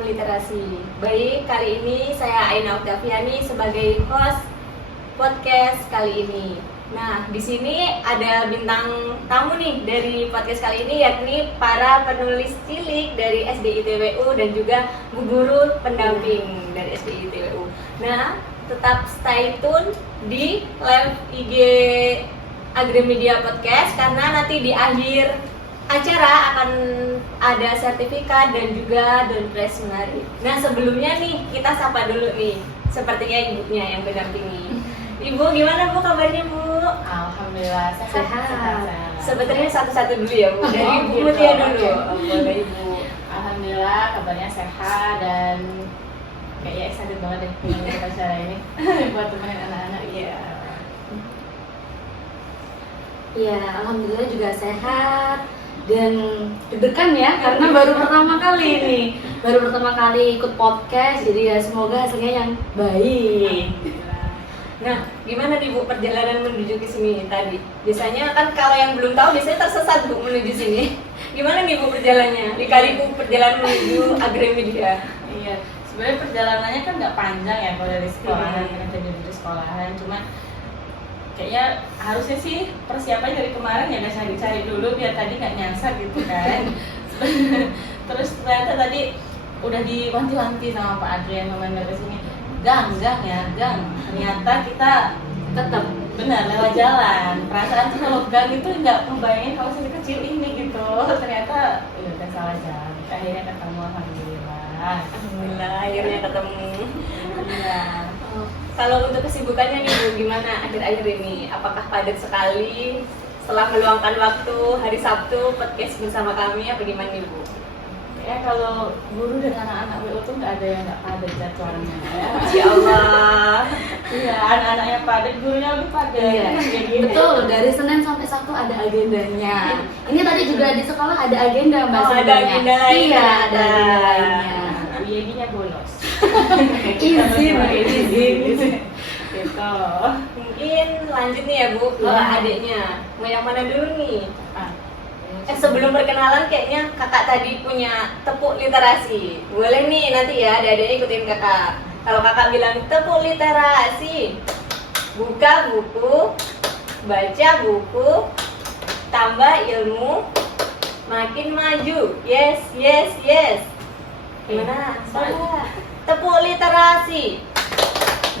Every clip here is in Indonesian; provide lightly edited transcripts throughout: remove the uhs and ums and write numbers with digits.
Salam Literasi. Baik, kali ini saya Aina Oktaviani sebagai host podcast kali ini. Nah, di sini ada bintang tamu nih dari podcast kali ini, yakni para penulis cilik dari SDI TWU dan juga bu guru pendamping dari SDI TWU. Nah, tetap stay tune di live IG Agramedia Podcast karena nanti di akhir acara akan ada sertifikat dan juga door prize menarik. Nah, sebelumnya nih kita sapa dulu nih, sepertinya ibunya yang mendampingi. Ibu, gimana Bu kabarnya Bu? Alhamdulillah sehat. Sebetulnya satu-satu dulu ya Bu, dari Bu Mutia dulu. Boleh Ibu. Alhamdulillah kabarnya sehat dan kayaknya excited banget deh dengan acara ini buat temenin anak-anak. Iya, alhamdulillah juga sehat dan deg-degan ya karena baru pertama kali ikut podcast, jadi ya semoga hasilnya yang baik. Nah, gimana nih Bu perjalanan menuju ke sini tadi? Biasanya kan kalau yang belum tahu biasanya tersesat Bu menuju sini. Gimana nih Bu perjalanannya? Dikali-Bu perjalanan menuju Agramedia. Iya, sebenarnya perjalanannya kan nggak panjang ya kalau dari sekolahan, kan dari sekolahan, cuma kayaknya harusnya sih persiapannya dari kemarin ya guys, cari dulu biar tadi nggak nyasar gitu kan. Terus ternyata tadi udah diwanti-wanti sama Pak Adrian sama dari sini, gang. Ternyata kita tetap benar lewat jalan. Perasaan tuh kalau gang itu nggak membayangin kalau kecil ini gitu. Ternyata udah salah jalan. Akhirnya ketemu, alhamdulillah Akhirnya ketemu. Iya. Kalau untuk kesibukannya nih Bu, gimana akhir-akhir ini? Apakah padat sekali setelah meluangkan waktu hari Sabtu podcast bersama kami apa gimana nih Bu? Ya kalau guru dan anak-anak WO tuh nggak ada yang nggak padat jadwalnya ya. Ya Allah. Iya, anak-anaknya padat, gurunya lebih padat. Iya, betul. Dari Senin sampai Sabtu ada agendanya. Ini tadi juga di sekolah ada agenda Mbak. Ada agenda lain. Iya, ada agenda lainnya. Biayanya bolos. Izin. Gitu. Mungkin lanjut nih ya Bu ke adiknya. Mau yang mana dulu nih? Sebelum perkenalan kayaknya kakak tadi punya tepuk literasi. Boleh nih nanti ya adik-adiknya ikutin kakak. Kalau kakak bilang tepuk literasi, buka buku, baca buku, tambah ilmu, makin maju. Yes. Gimana? Salah. Tepuk literasi,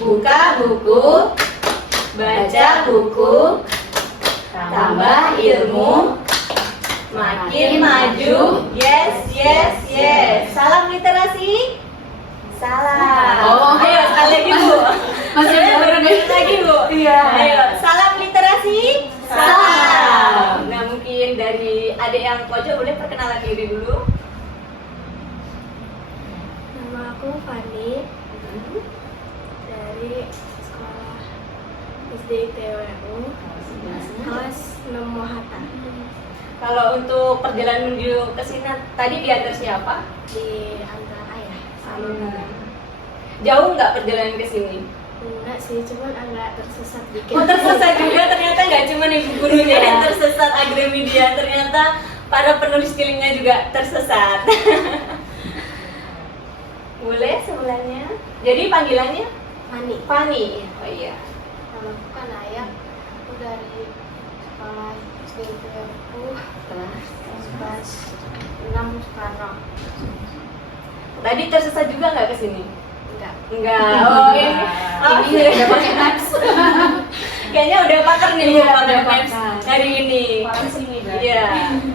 buka buku, baca buku, tambah ilmu, makin maju. Yes. Salam literasi. Salam. Oh, ayo sekali lagi Bu. Masih baru lagi Bu. Iya. Ayo, salam literasi. Salam. Nah, mungkin dari adik yang pojok boleh perkenalan diri dulu. Nama aku Fani dari sekolah SD TWU kelas 6 Mohata Kalau untuk perjalanan menuju ke sini tadi diantar siapa? di antara ayah sama Jauh nggak perjalanan ke sini? enggak sih, cuman agak tersesat dikit. Oh, tersesat juga ternyata, nggak cuma ibu gurunya yang tersesat Agramedia, ternyata para penulis cilingnya juga tersesat. Boleh sebelahnya. Jadi panggilannya Fani. Fani. Oh iya. Nama aku kan ayah. Aku dari sekolah SD TWU kelas 6 sekarang. Tadi tersesat juga nggak ke sini? Enggak. Oh ini. Ini udah pakai maps. Kayaknya udah pakar nih Iya, pakai udah maps pakar. hari ini. Paling sini kan. Iya.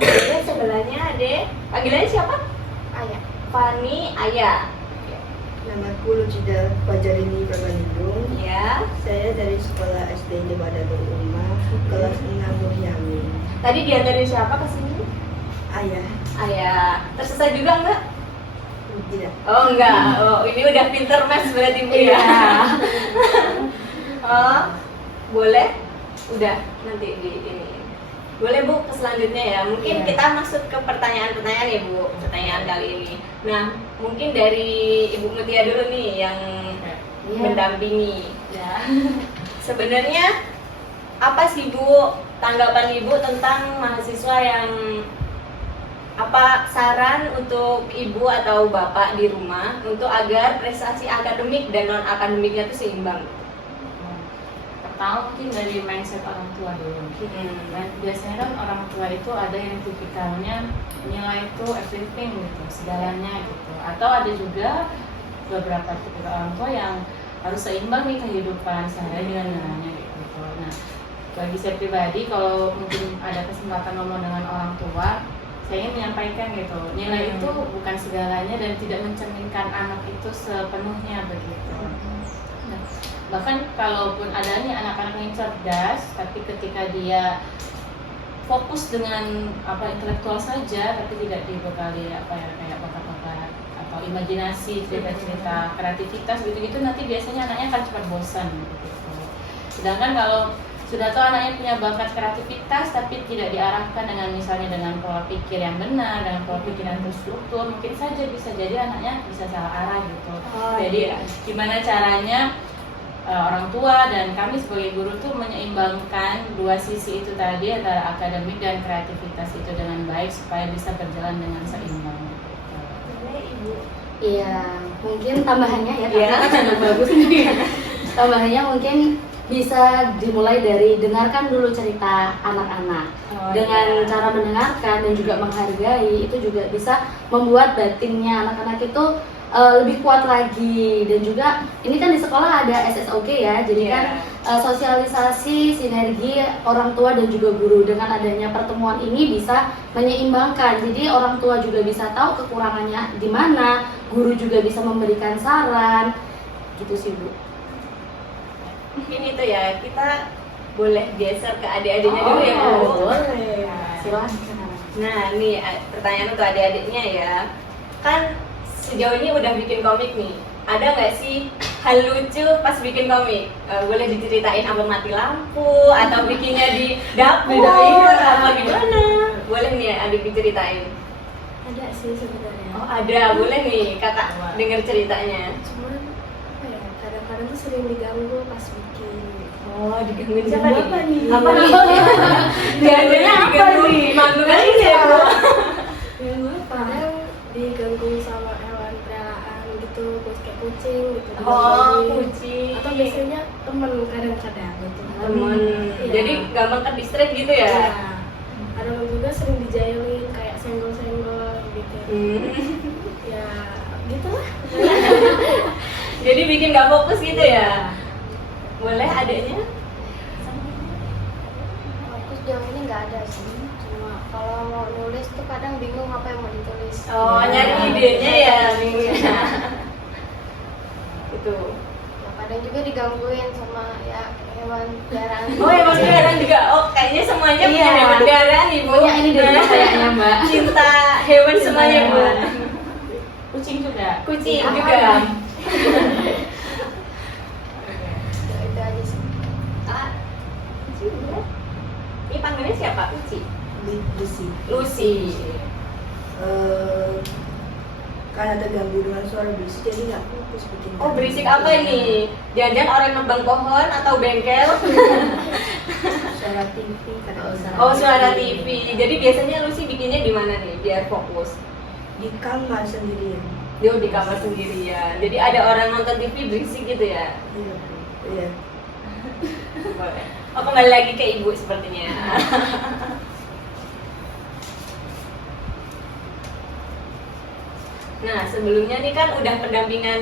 Jadi sebelahnya Ade. Panggilannya siapa? Ayah. Fani Ayah. Namaku Lucida Fajarini Prabandung. Ya. Saya dari sekolah SD Jabadatul Ummah kelas 6 Muhyami. Tadi diantarin siapa ke sini? Ayah, Ayah. Tersesat juga enggak? tidak. Oh enggak. Oh, ini udah pinter mas berarti Bu ya. Oh, boleh? Udah nanti di ini. Boleh Bu ke selanjutnya ya. Mungkin Iya. kita masuk ke pertanyaan-pertanyaan ya Bu. Pertanyaan kali ini. Nah, mungkin dari Ibu Mutia dulu nih yang Iya. mendampingi. Ya. Sebenarnya apa sih Bu tanggapan Ibu tentang mahasiswa yang apa saran untuk ibu atau bapak di rumah untuk agar prestasi akademik dan non akademiknya itu seimbang? Pertama mungkin dari mindset orang tua dulu. Nah, biasanya kan orang tua itu ada yang tipikalnya nilai itu everything gitu, segalanya gitu. Atau ada juga beberapa tipikal orang tua yang harus seimbang nih kehidupan sehari dengan nilainya gitu. Nah, bagi saya pribadi kalau mungkin ada kesempatan ngomong dengan orang tua, saya ingin menyampaikan gitu, nilai itu bukan segalanya dan tidak mencerminkan anak itu sepenuhnya begitu. Nah, bahkan kalaupun ada nih anak-anak yang cerdas, tapi ketika dia fokus dengan intelektual saja, tapi tidak dibekali kayak bakat-bakat atau imajinasi, cerita-cerita, kreativitas gitu-gitu, nanti biasanya anaknya akan cepat bosan gitu. Sedangkan kalau sudah tahu anaknya punya bakat kreativitas tapi tidak diarahkan dengan misalnya dengan pola pikir yang benar, dengan pola pikir yang terstruktur, mungkin saja bisa jadi anaknya bisa salah arah gitu. Jadi gimana caranya orang tua dan kami sebagai guru tuh menyeimbangkan dua sisi itu tadi antara akademik dan kreativitas itu dengan baik supaya bisa berjalan dengan seimbang. Iya, mungkin tambahannya ya, karena kan ada bagus nih. Tambahannya mungkin bisa dimulai dari dengarkan dulu cerita anak-anak. Dengan cara mendengarkan dan juga menghargai, itu juga bisa membuat batinnya anak-anak itu lebih kuat lagi. Dan juga ini kan di sekolah ada SSOG ya, jadi kan sosialisasi sinergi orang tua dan juga guru. Dengan adanya pertemuan ini bisa menyeimbangkan, jadi orang tua juga bisa tahu kekurangannya di mana, guru juga bisa memberikan saran, gitu sih Bu. Mungkin itu ya, kita boleh geser ke adik-adiknya dulu ya Bu. Boleh, silahkan. Nah nih pertanyaan untuk adik-adiknya ya, kan sejauh ini udah bikin komik nih, ada nggak sih hal lucu pas bikin komik? Boleh diceritain apa mati lampu atau bikinnya di dapur apa gimana? Boleh nih adik diceritain. Ada sih sebenarnya. Oh ada, boleh nih kakak dengar ceritanya. Cuman apa ya, kadang-kadang tuh sering diganggu pas bikin. Oh digangguin siapa nih? Apa nih? Apa nih? Digangguinnya apa nih? Makhluk ini ya Bu? Kadang diganggu sama hewan peliharaan gitu, kayak kucing gitu. Oh digangguin. kucing. Atau biasanya temen kadang-kadang gitu. Temen. Iya. Jadi gampang ke distract gitu ya? Iya. Kadang juga sering dijailin kayak senggol-senggol gitu. Ya gitulah. Jadi bikin gak fokus gitu ya? Boleh adiknya? Fokus jauh ini nggak ada sih. Cuma kalau mau nulis tuh kadang bingung apa yang mau ditulis. Oh nyari idenya ya bingungnya. Itu. Nah, kadang juga digangguin sama ya hewan peliharaan. Oh hewan peliharaan juga. Oh kayaknya semuanya punya Iya. hewan peliharaan nih Bu. Punya ini di rumah kayaknya Mbak. Cinta hewan semuanya Bu. Kucing juga. Kucing Apa juga. ya? Ya, itu aja sih. Ah, Uci juga. Ini panggilnya siapa? Uci. Besi. Lucy. Karena terganggu dengan suara berisik jadi nggak fokus bikin. Oh berisik apa ini? Jangan-jangan orang nebang pohon atau bengkel? Suara TV kadang-kadang. Oh suara TV. Jadi biasanya Lucy bikinnya di mana nih biar fokus? Di kamar sendirian. Dia di kamar sendirian. Jadi ada orang nonton TV berisik gitu ya? Iya. Iya. Boleh. Oh kembali lagi ke ibu sepertinya. Nah sebelumnya nih kan udah pendampingan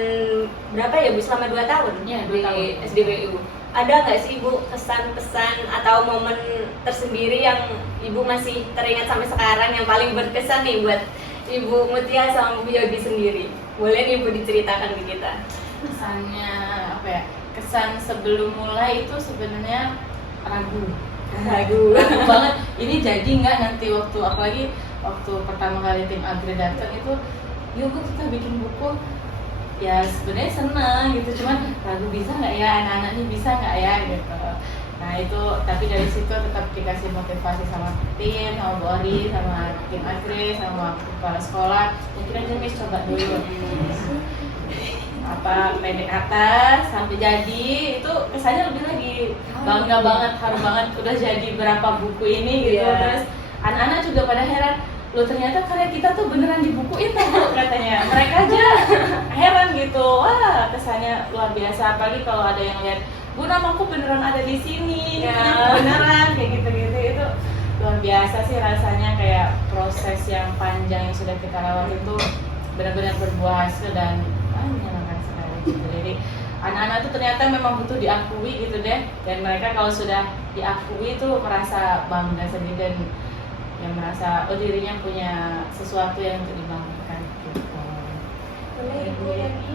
berapa ya Bu? Selama 2 tahun Iya, 2 di tahun. SDWU. Ada nggak sih Bu kesan-pesan atau momen tersendiri yang Ibu masih teringat sampai sekarang yang paling berkesan nih buat Ibu Mutia sama Bu Yogi sendiri? Boleh nih Bu diceritakan ke kita? Kesannya apa ya? Kesan sebelum mulai itu sebenarnya ragu banget. Ini jadi nggak nanti waktu apalagi waktu pertama kali tim Agri datang itu, yuk kita bikin buku. Ya sebenarnya senang gitu, cuman ragu bisa nggak ya anak-anak ini bisa nggak ya gitu. Nah itu tapi dari situ tetap dikasih motivasi sama tim, sama Bu Ori, sama tim Agri, sama kepala sekolah. Ya kira-kira Miss coba dulu. Apa pendek atas sampai jadi itu kesannya lebih lagi bangga banget, haru banget udah jadi berapa buku ini gitu. Iya. Terus anak-anak juga pada heran, loh ternyata karya kita tuh beneran dibukuin tuh katanya. Mereka aja heran gitu, wah kesannya luar biasa. Apalagi kalau ada yang lihat, Bu, namaku beneran ada di sini, punya beneran kayak gitu-gitu. Itu luar biasa sih rasanya, kayak proses yang panjang yang sudah kita lewati itu benar-benar berbuah hasil dan menyenangkan sekali gitu. Jadi anak-anak itu ternyata memang butuh diakui gitu deh, dan mereka kalau sudah diakui itu merasa bangga sendiri dan yang merasa dirinya punya sesuatu yang untuk dibanggakan gitu. Boleh Ibu Yagi?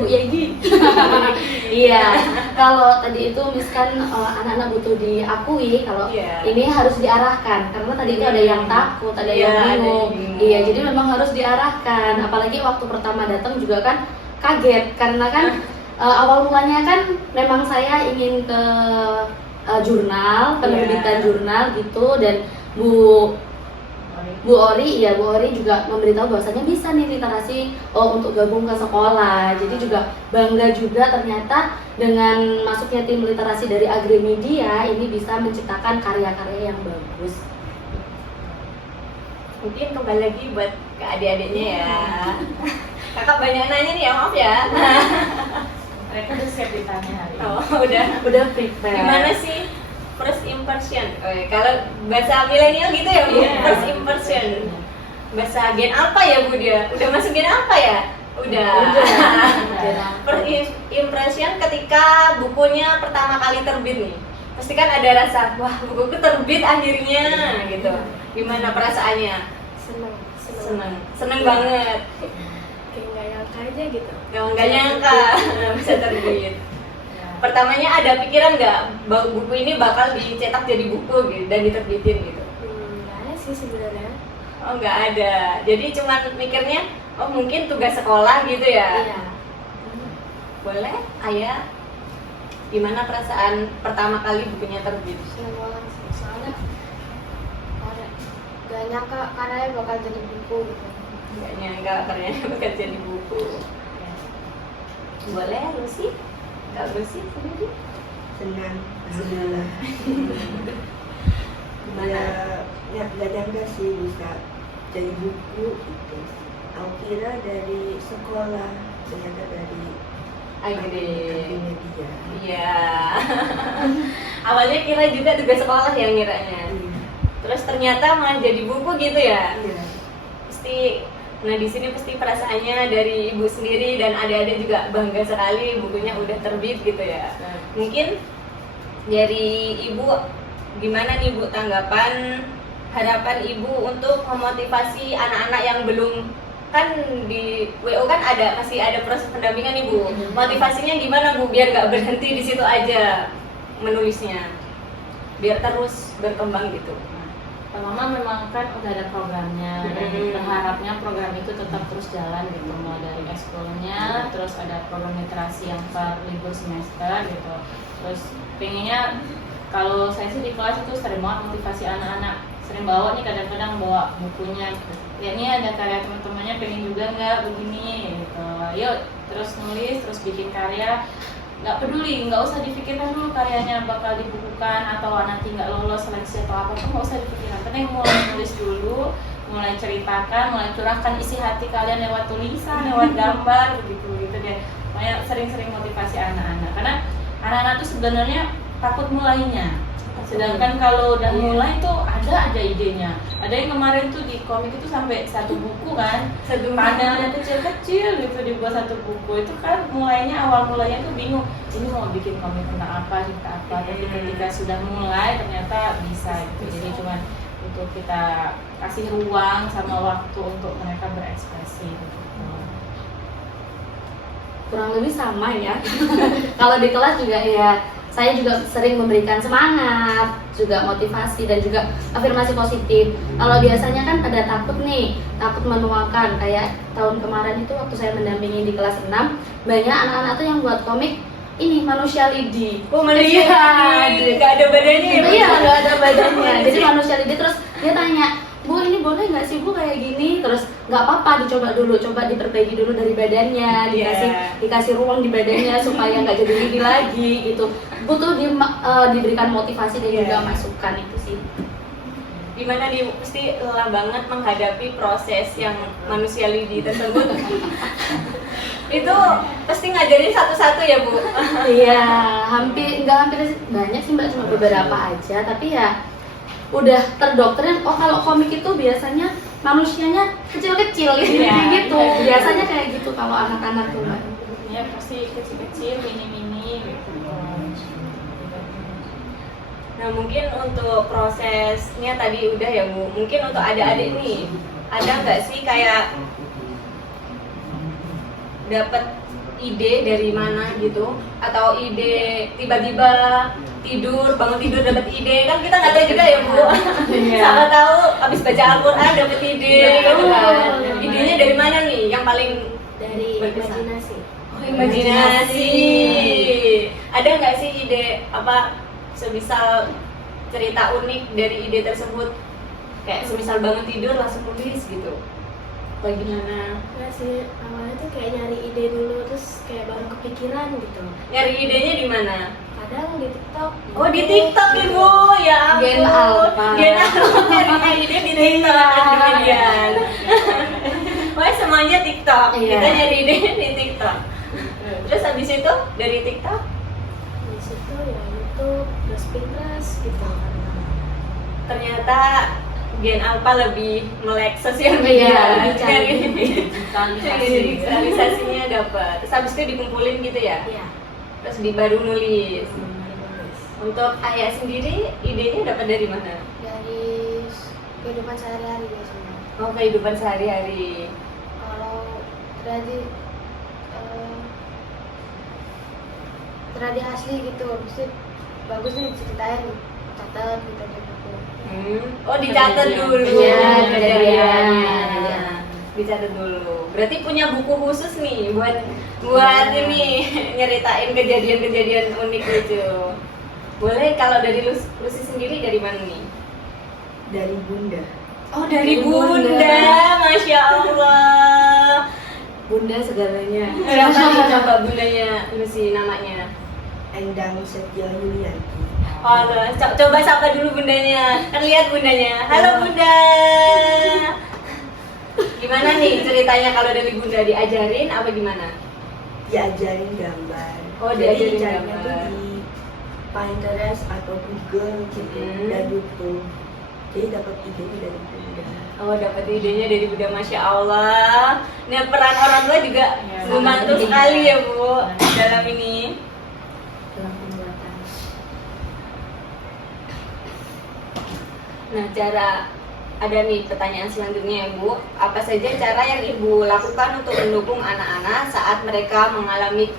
Bu Yegi. Iya, kalau tadi itu misalkan anak-anak butuh diakui, kalau Iya. ini harus diarahkan karena tadi itu ada yang takut, ada Iya, yang ada yang bingung. bingung. Iya, jadi memang harus diarahkan. Apalagi waktu pertama datang juga kan kaget karena kan awal mulanya kan memang saya ingin ke jurnal, penerbitan Iya. jurnal gitu, dan Bu Ori juga memberitahu bahwasanya bisa nih literasi untuk gabung ke sekolah. Jadi juga bangga juga ternyata dengan masuknya tim literasi dari Agrimedia ini bisa menciptakan karya-karya yang bagus. Mungkin kembali lagi buat ke adik-adiknya ya. Kakak banyak nanya nih ya, maaf ya. Mereka udah siap ditanya hari ini. Oh, udah. Udah prepare. Gimana sih first impression? Kalau bahasa milenial gitu ya, Bu. Iya. First impression. Bahasa gen apa ya, Bu, dia? Udah masuk gen apa ya? Udah. First impression ketika bukunya pertama kali terbit nih. Pasti kan ada rasa, wah, bukuku terbit akhirnya gitu. Gimana perasaannya? Seneng banget. Kayak nggak nyangka aja gitu. Nggak nyangka bisa terbit. Pertamanya ada pikiran nggak buku ini bakal dicetak jadi buku gitu dan diterbitin gitu? Nggak ada sih sebenarnya. Oh, nggak ada. Jadi cuma mikirnya, oh mungkin tugas sekolah gitu ya? Iya. Boleh, Ayah. Gimana perasaan pertama kali bukunya terbit? Senang banget sih. Soalnya nggak nyangka karyanya bakal jadi buku gitu. Nggak nyangka karyanya bakal jadi buku. Boleh, Lucy? Kak Lucy sendiri? Senang, alhamdulillah. Gimana? Ya, nggak nyangka sih bisa jadi buku gitu. Aku kira dari sekolah, ternyata dari Agrimedia. Agrimedia. Iya. Awalnya kira juga tugas sekolah yang ngiranya. Terus ternyata malah jadi buku gitu ya. Iya. Pasti, nah di sini pasti perasaannya dari ibu sendiri dan adik-adik juga bangga sekali bukunya udah terbit gitu ya. Mungkin dari ibu gimana nih Bu tanggapan, harapan ibu untuk memotivasi anak-anak yang belum, kan di WO kan masih ada proses pendampingan nih Bu. Motivasinya gimana Bu biar nggak berhenti di situ aja menulisnya, biar terus berkembang gitu. Pertama memang kan udah ada programnya, dan berharapnya program itu tetap terus jalan gitu, mulai dari ekskulnya, terus ada program literasi yang per libur semester gitu. Terus pengennya, kalau saya sih di kelas itu sering banget motivasi anak-anak, sering bawa nih kadang-kadang bawa bukunya gitu. Ya ini ada karya teman-temannya, pengen juga nggak begini gitu. Yuk terus nulis, terus bikin karya. Nggak peduli, nggak usah dipikirkan dulu karyanya bakal dibukukan atau nanti nggak lolos seleksi atau apa tuh, nggak usah dipikirkan. Penting mulai nulis dulu, mulai ceritakan, mulai curahkan isi hati kalian lewat tulisan, lewat gambar, begitu deh. Makanya sering-sering motivasi anak-anak, karena anak-anak tuh sebenarnya takut mulainya. Sedangkan kalau udah mulai tuh ada aja idenya. Ada yang kemarin tuh di komik itu sampai satu buku kan, panelnya kecil-kecil gitu dibuat satu buku. Itu kan awal mulainya tuh bingung, ini mau bikin komik tentang apa, cerita apa. Tapi ketika sudah mulai ternyata bisa gitu. Jadi cuma untuk kita kasih ruang sama waktu untuk mereka berekspresi gitu. Kurang lebih sama ya. Kalau di kelas juga ya, saya juga sering memberikan semangat, juga motivasi dan juga afirmasi positif. Kalau biasanya kan ada takut nih, takut menuangkan. Kayak tahun kemarin itu waktu saya mendampingi di kelas 6, banyak anak-anak tuh yang buat komik ini manusia lidi. Oh, manusia lidi, nggak ada badannya ya? Iya, nggak ada badannya. Jadi manusia lidi, terus dia tanya, Bu ini boleh nggak sih Bu kayak gini? Terus nggak apa-apa, dicoba dulu, coba diperbaiki dulu dari badannya, dikasih ruang di badannya supaya nggak jadi lidi lagi gitu. Butuh diberikan motivasi dan juga masukan itu sih. gimana nih, pasti lelah banget menghadapi proses yang manusiawi tersebut. Itu pasti ngajarin satu-satu ya Bu? Iya, nggak hampir banyak sih Mbak, cuma beberapa aja. Tapi ya udah terdoktrin. Oh kalau komik itu biasanya manusianya kecil-kecil gitu. Biasanya kayak gitu kalau anak-anak tuh Mbak. Ya pasti kecil-kecil, mini-mini gitu. Nah mungkin untuk prosesnya tadi udah ya Bu. Mungkin untuk adik-adik nih, ada nggak sih kayak dapat ide dari mana gitu, atau ide tiba-tiba bangun tidur dapat ide, kan kita nggak tahu juga ya Bu. Sama tahu habis baca Al-Quran dapat ide gitu kan. Idenya dari mana nih yang paling Dari berkesan? imajinasi. Oh, imajinasi. Ada nggak sih ide apa semisal cerita unik dari ide tersebut, kayak semisal bangun tidur langsung tulis gitu, bagaimana? Enggak sih, awalnya tuh kayak nyari ide dulu, terus kayak baru kepikiran gitu. Nyari idenya di mana? Kadang di TikTok. Oh di TikTok Ibu, ya ampun. Gen Alpha. Gen Alpha nyari ide di TikTok kemudian. Wah semuanya TikTok, Iya. kita nyari ide di TikTok. Terus habis itu dari TikTok Di situ ya YouTube, terus Pinterest gitu. ternyata Gen Alpha lebih melek sosial Iya, media. lebih canggih. Digitalisasi. Digitalisasinya dapat. Terus habis itu dikumpulin gitu ya. Iya. Terus baru nulis. Untuk Ayah sendiri idenya dapat dari mana? Dari kehidupan sehari-hari biasanya. Oh kehidupan sehari-hari. Kalau tradi asli gitu, mesti bagus nih diceritain, catat gitu di buku. Oh dicatat dulu. Iya, kejadiannya. kejadian. Dicatat dulu. Berarti punya buku khusus nih buat ini nyeritain kejadian-kejadian unik gitu. Boleh kalau dari Lucy sendiri dari mana nih? Dari Bunda. Oh dari Bunda. Bunda, Masya Allah. Bunda segalanya. Siapa nih coba bundanya Lucy namanya? Endang Setia Yulianti. Halo, coba sapa dulu bundanya. Kan lihat bundanya. Halo Bunda. Gimana nih ceritanya kalau dari Bunda, diajarin apa gimana? Diajarin gambar. Oh, Jadi diajarin carinya gambar. tuh di Pinterest atau Google gitu dan YouTube. Jadi dapat idenya dari Bunda. Oh dapat idenya dari Bunda, Masya Allah. Nah peran orang tua juga Ya, membantu sangat sekali penting. ya Bu dalam ini. Dalam pembuatan. Nah cara ada nih pertanyaan selanjutnya ya Bu. Apa saja cara yang Ibu lakukan untuk mendukung anak-anak saat mereka mengalami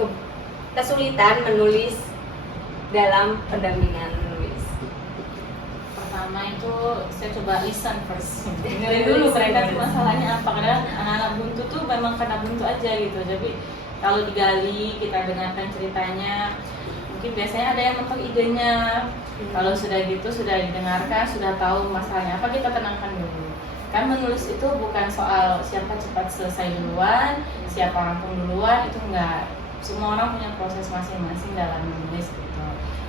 kesulitan menulis dalam pendampingan menulis? Pertama itu saya coba listen first, dengerin dulu mereka tuh masalahnya apa. Kadang anak-anak buntu tuh memang karena buntu aja gitu. Jadi kalau digali, kita dengarkan ceritanya, mungkin biasanya ada yang mentok idenya. Kalau sudah gitu, sudah didengarkan, sudah tahu masalahnya apa, kita tenangkan dulu. Kan menulis itu bukan soal siapa cepat selesai duluan, siapa rampung duluan, itu enggak. Semua orang punya proses masing-masing dalam menulis gitu.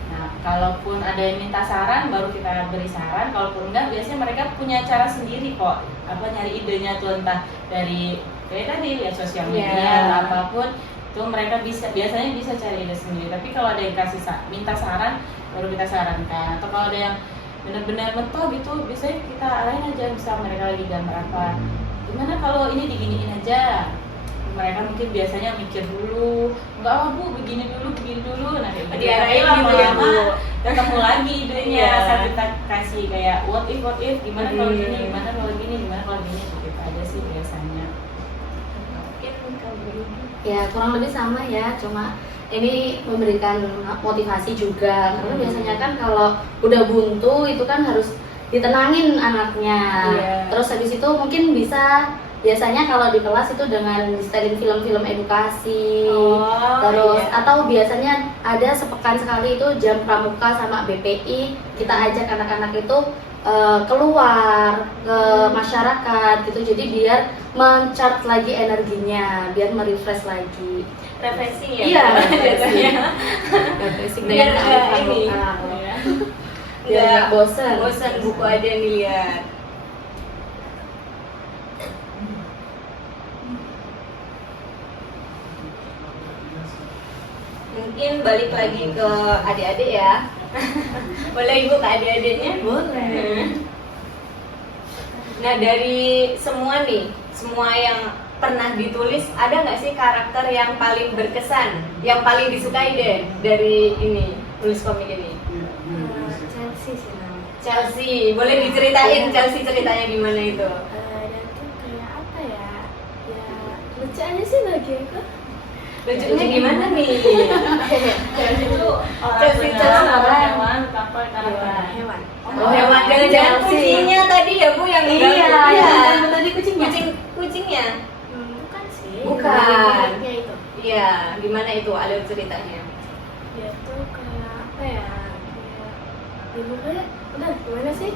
Nah, kalaupun ada yang minta saran, baru kita beri saran. Kalaupun enggak, biasanya mereka punya cara sendiri kok. Apa nyari idenya tuh, entah dari kayak tadi ya sosial media Yeah. atau apapun, itu mereka biasanya bisa cari ide sendiri. Tapi kalau ada yang minta saran, baru kita sarankan. Atau kalau ada yang benar-benar mentok gitu, biasanya kita arahin aja, bisa mereka lagi gambar apa. Gimana kalau ini diginiin aja? Mereka mungkin biasanya mikir dulu, enggak lah Bu, begini dulu. Nah kayak gitu. Diarahin Tapi gitu ya, Bu. lama-lama ketemu lagi idenya. Iya. Saat kita kasih kayak what if, gimana kalau gini, Hmm. gimana kalau gini, gitu aja sih biasanya. Mungkin kalau Ya kurang lebih sama ya, cuma ini memberikan motivasi juga. Karena biasanya kan kalau udah buntu itu kan harus ditenangin anaknya. Iya. Terus habis itu mungkin bisa, biasanya kalau di kelas itu dengan disetelin film-film edukasi. Terus iya. atau biasanya ada sepekan sekali itu jam pramuka sama BPI, kita ajak anak-anak itu keluar ke masyarakat gitu, jadi biar mencharge lagi energinya, biar merefresh lagi. refreshing ya. Iya, jatuhnya. refreshing Biar dengan nggak kearifan ini. lokal. Ya. Biar nggak bosan. bosan buku aja nih lihat. Mungkin balik lagi ke adik-adik ya. Boleh ibu ke adik-adiknya? Boleh. Nah dari semua nih, semua yang pernah ditulis, ada nggak sih karakter yang paling berkesan, yang paling disukai deh dari ini tulis komik ini? Chelsea sih namanya. Chelsea, boleh diceritain Chelsea ceritanya gimana itu? Dia tuh kayak apa ya? Ya lucu aja sih lagi itu. Lucunya gimana nih? Chelsea itu orang Chelsea beneran Chelsea apa orang. hewan apa karakter? Hewan. Oh, hewan, jangan-jangan Chelsea. kucingnya tadi ya bu yang Iya, ganggu. yang tadi kucingnya. Kucingnya? Bukan sih. Bukan. Miliknya itu. Iya, gimana itu alur ceritanya? Dia tuh kayak apa ya? Kayak pokoknya udah gimana sih?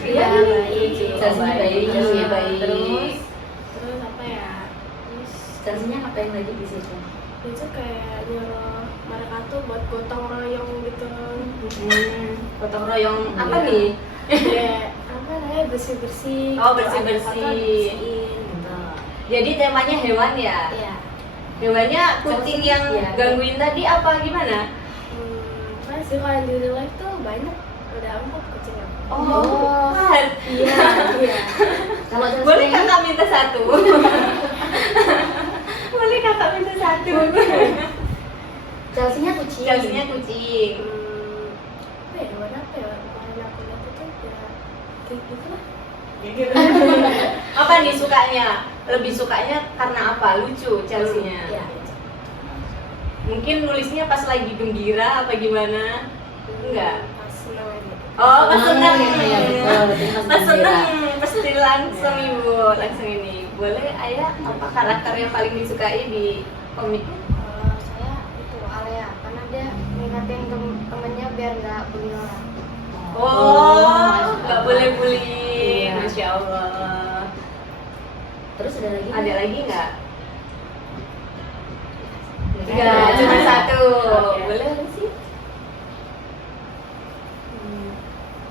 Iya, baik. Chelsea baik, Chelsea baik. Terus apa ya? Terus Chelsea-nya ngapain lagi di situ? dia tuh kayak nyuruh mereka tuh buat gotong royong gitu. Gotong royong apa Iya. nih? Ya apa namanya bersih-bersih. Oh, gitu. bersih-bersih. Ada kotor, dibersihin gitu. Jadi temanya hewan ya? Iya. Hewannya kucing yang Iya. gangguin tadi apa gimana? Kan sih kalau di real life tuh banyak udah 4 kucingnya. Oh, Mas. Iya, iya. Kalau Chelsea Boleh kakak minta satu? Boleh kakak minta satu? Chelsea-nya kucing. Chelsea-nya kucing. Apa ya hewan apa ya kemarin aku lihat itu ya kayak gitu lah. Apa nih sukanya? Lebih sukanya karena apa? Lucu Chelsea-nya. Iya. Mungkin nulisnya pas lagi gembira apa gimana? Enggak. Pas seneng aja. Oh, pas seneng. Iya, betul. Pas seneng pasti langsung ibu, langsung ini. Boleh ayah apa karakter yang paling disukai di komik? Kalau saya itu Alea karena dia ngingetin temennya biar nggak bully orang. Oh, nggak boleh bully. Iya. Masya Allah. Terus ada lagi? Ada lagi nggak? Nggak Nggak, ada. cuma satu. Oke. Boleh nggak sih?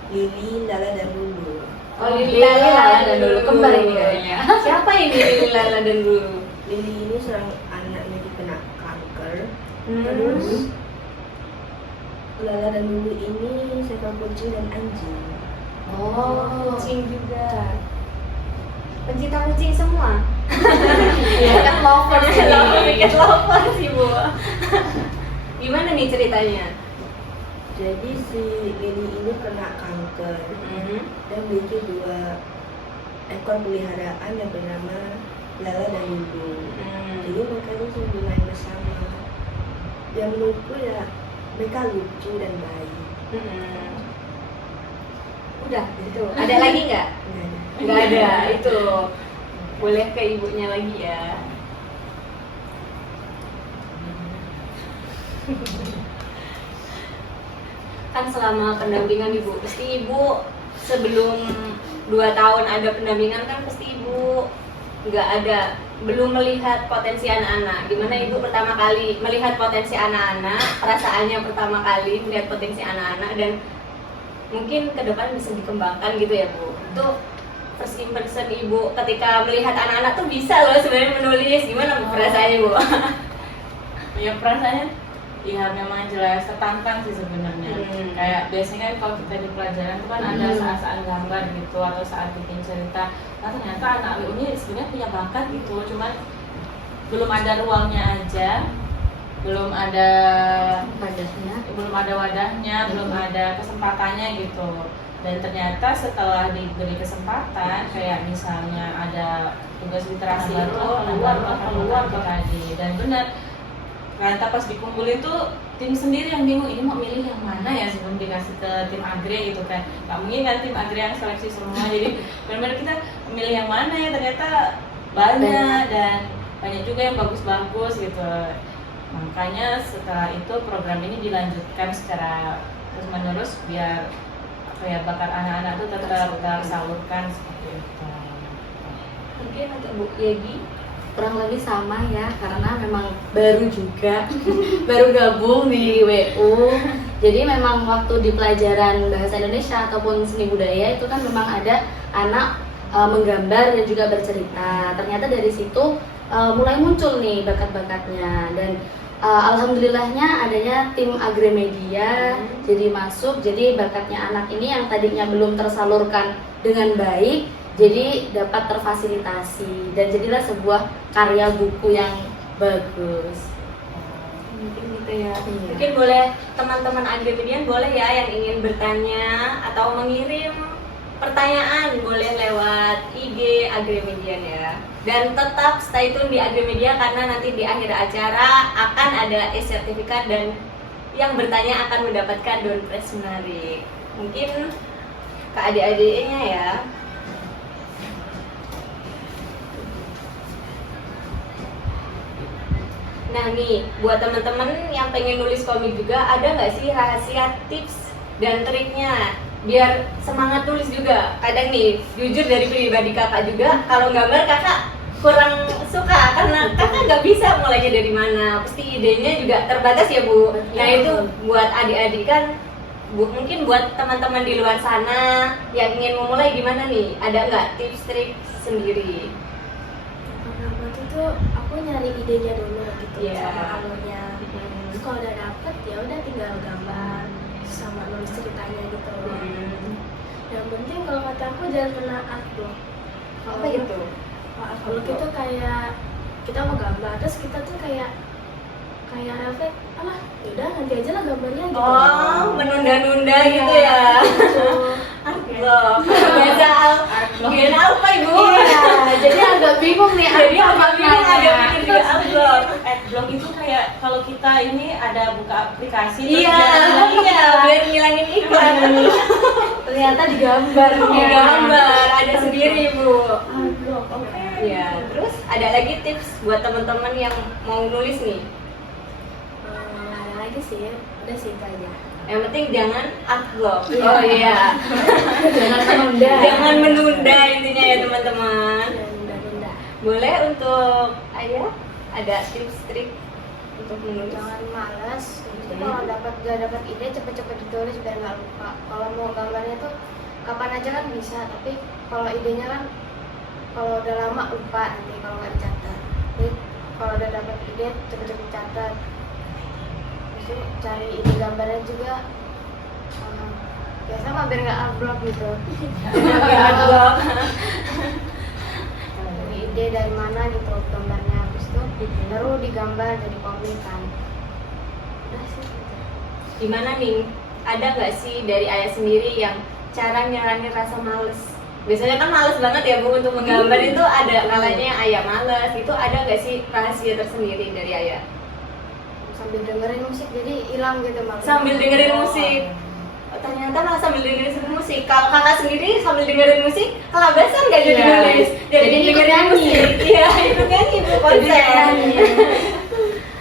Lili, Lala dan Lulu. Oh, Lili, Lala, dan Lulu. Kembar ini kayaknya. Siapa ini Lili, Lala dan Lulu? Lili ini seorang anaknya kena kanker. Hmm. Terus Lala dan Lulu ini seekor kucing dan anjing. Oh, Kucing juga. Pencinta kucing semua. Iya kan lovers ini. Cat lovers sih bu. Gimana nih ceritanya? Jadi si Lili ini kena kanker dan memiliki 2 ekor peliharaan yang bernama Lala dan Lulu. Jadi mereka ini sering bermain bersama. Yang menurutku ya mereka lucu dan baik. Udah gitu. Ada lagi nggak? Nggak ada. Itu boleh ke ibunya lagi ya. Kan selama pendampingan ibu, pasti ibu sebelum 2 tahun ada pendampingan kan pasti ibu nggak ada, belum melihat potensi anak-anak. Gimana ibu pertama kali melihat potensi anak-anak, perasaannya pertama kali melihat potensi anak-anak dan mungkin ke depan bisa dikembangkan gitu ya bu. Itu first impression ibu ketika melihat anak-anak tuh bisa loh sebenarnya menulis, gimana bu perasaannya bu? Ya perasaannya ya memang jelas tertantang sih sebenarnya. Kayak biasanya kan kalau kita di pelajaran itu kan ada saat-saat gambar gitu atau saat bikin cerita. Nah ternyata anak lu ini sebenarnya punya bakat gitu, cuman belum ada ruangnya aja, belum ada wadahnya, belum ada kesempatannya gitu. Dan ternyata setelah diberi kesempatan, kayak misalnya ada tugas literasi itu keluar tuh tadi. Dan benar, ternyata pas dikumpulin tuh tim sendiri yang bingung ini mau milih yang mana ya sebelum dikasih ke tim agre gitu kan. Gak mungkin kan tim agre yang seleksi semua, jadi benar-benar kita memilih yang mana ya, ternyata banyak dan banyak juga yang bagus-bagus gitu. Makanya setelah itu program ini dilanjutkan secara terus-menerus biar kayak bakat anak-anak itu tetap tersalurkan seperti itu. Mungkin untuk Bu Yegi kurang lebih sama ya, karena memang baru juga baru gabung di WU. Jadi memang waktu di pelajaran bahasa Indonesia ataupun seni budaya itu kan memang ada anak menggambar dan juga bercerita. Ternyata dari situ mulai muncul nih bakat-bakatnya, dan alhamdulillahnya adanya tim Agramedia jadi masuk. Jadi bakatnya anak ini yang tadinya belum tersalurkan dengan baik jadi dapat terfasilitasi dan jadilah sebuah karya buku yang bagus. Mungkin gitu ya. Iya. Mungkin boleh teman-teman Agremedian boleh ya yang ingin bertanya atau mengirim pertanyaan boleh lewat IG Agremedian ya. Dan tetap stay tune di Agremedia karena nanti di akhir acara akan ada e-sertifikat dan yang bertanya akan mendapatkan door prize menarik. Mungkin ke adik-adiknya ya. Nah nih, buat teman-teman yang pengen nulis komik juga, ada nggak sih rahasia tips dan triknya biar semangat nulis juga? Kadang nih, jujur dari pribadi kakak juga, kalau gambar kakak kurang suka karena kakak nggak bisa mulainya dari mana. Pasti idenya juga terbatas ya Bu. Nah itu buat adik-adik kan, mungkin buat teman-teman di luar sana yang ingin memulai gimana nih? Ada nggak tips trik sendiri? Karena waktu itu aku nyari idenya dulu gitu Iya. sama alurnya. Terus kalau udah dapet ya udah tinggal gambar sama nulis ceritanya gitu. Yang penting kalau kata aku jangan kena artwork. Apa itu? Kalau kita kayak kita mau gambar terus kita tuh kayak refleks, alah yaudah nanti aja lah gambarnya gitu. Oh, menunda-nunda gitu ya. Artblock. Biasa bikin apa Ibu? Iya, jadi agak bingung nih. Jadi apa agak bingung maknanya. ada bikin juga artblock. Adblock itu kayak kalau kita ini ada buka aplikasi terus Iya, iya, biar ngilangin iklan. Ternyata digambar nih. Gambar ada sendiri Bu. Adblock, oke. Iya, terus ada lagi tips buat teman-teman yang mau nulis nih. Nggak ada lagi sih, udah sih itu aja. Yang penting jangan artblock. Iya. Oh iya. Jangan menunda. Jangan menunda intinya ya teman-teman. Dan nunda-nunda. Boleh untuk Ayah ada tips trik untuk menulis? Jangan malas. Jadi kalau gak dapat ide cepet-cepet ditulis biar nggak lupa. Kalau mau gambarnya tuh kapan aja kan bisa, tapi kalau idenya kan kalau udah lama lupa nanti kalau nggak dicatat. Jadi kalau udah dapat ide cepet-cepet catat. Terus cari ide gambarnya juga ya sama biar nggak artblock gitu. Artblock. Cari ide dari mana gitu gambarnya, habis itu baru digambar jadi komik kan. Udah sih gitu. Gimana nih? Ada nggak sih dari Ayah sendiri yang cara nyaranin rasa males? Biasanya kan males banget ya Bu untuk menggambar itu ada kalanya Ayah males. Itu ada nggak sih rahasia tersendiri dari Ayah? Sambil dengerin musik jadi hilang gitu malah. Sambil dengerin musik. Oh, ternyata malah sambil dengerin musik. Kalau kakak sendiri sambil dengerin musik, kelabasan nggak jadi Iya. nulis? Jadi Ikut dengerin nyanyi. musik. Iya, ikut nyanyi Bu konser. nyanyi.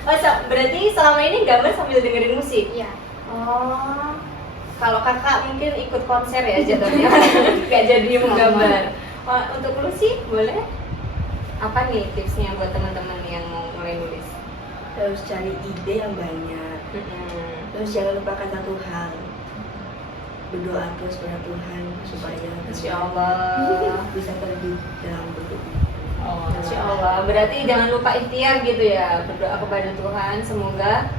Oh, berarti selama ini gambar sambil dengerin musik? Iya. Oh, kalau kakak mungkin ikut konser ya jatuhnya, nggak jadi menggambar. Oh, untuk lu sih boleh? Apa nih tipsnya buat teman-teman yang mau mulai nulis? Harus cari ide yang banyak. Terus jangan lupakan satu hal, berdoa terus kepada Tuhan supaya Insya Allah. bisa terbit dalam bentuk Oh, Insya Allah. Berarti jangan lupa ikhtiar gitu ya, berdoa kepada Tuhan semoga